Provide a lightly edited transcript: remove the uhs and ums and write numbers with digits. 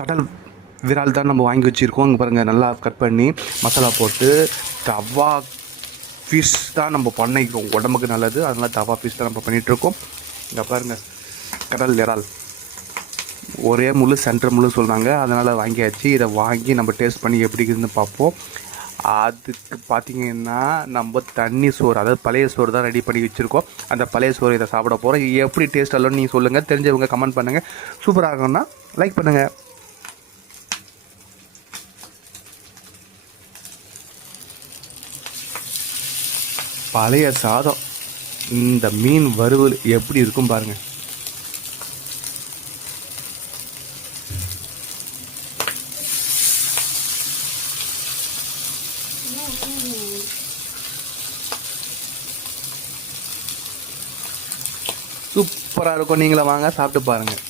கடல் விரால் தான் நம்ம வாங்கி வச்சுருக்கோம். இங்கே பாருங்கள், நல்லா கட் பண்ணி மசாலா போட்டு தவா ஃபிஷ் தான் நம்ம பண்ணிக்கிறோம். உடம்புக்கு நல்லது, அதனால் தவா ஃபிஷ் தான் நம்ம பண்ணிகிட்ருக்கோம். இங்கே பாருங்கள், கடல் விரால் ஒரே முள் சென்டர் முள் சொல்கிறாங்க, அதனால் வாங்கியாச்சு. இதை வாங்கி நம்ம டேஸ்ட் பண்ணி எப்படி இருக்குதுன்னு பார்ப்போம். அதுக்கு பார்த்திங்கன்னா நம்ம தண்ணி சோறு, அதாவது பழைய சோறு தான் ரெடி பண்ணி வச்சுருக்கோம். அந்த பழைய சோறு இதை சாப்பிட போகிறோம். எப்படி டேஸ்ட் ஆகலன்னு நீங்கள் சொல்லுங்கள், தெரிஞ்சவங்க கமெண்ட் பண்ணுங்கள். சூப்பராக இருக்கும்னா லைக் பண்ணுங்கள். பழைய சாதம், இந்த மீன் வறுவல் எப்படி இருக்கும் பாருங்கள். சூப்பராக இருக்கும். நீங்களே வாங்க சாப்பிட்டு பாருங்கள்.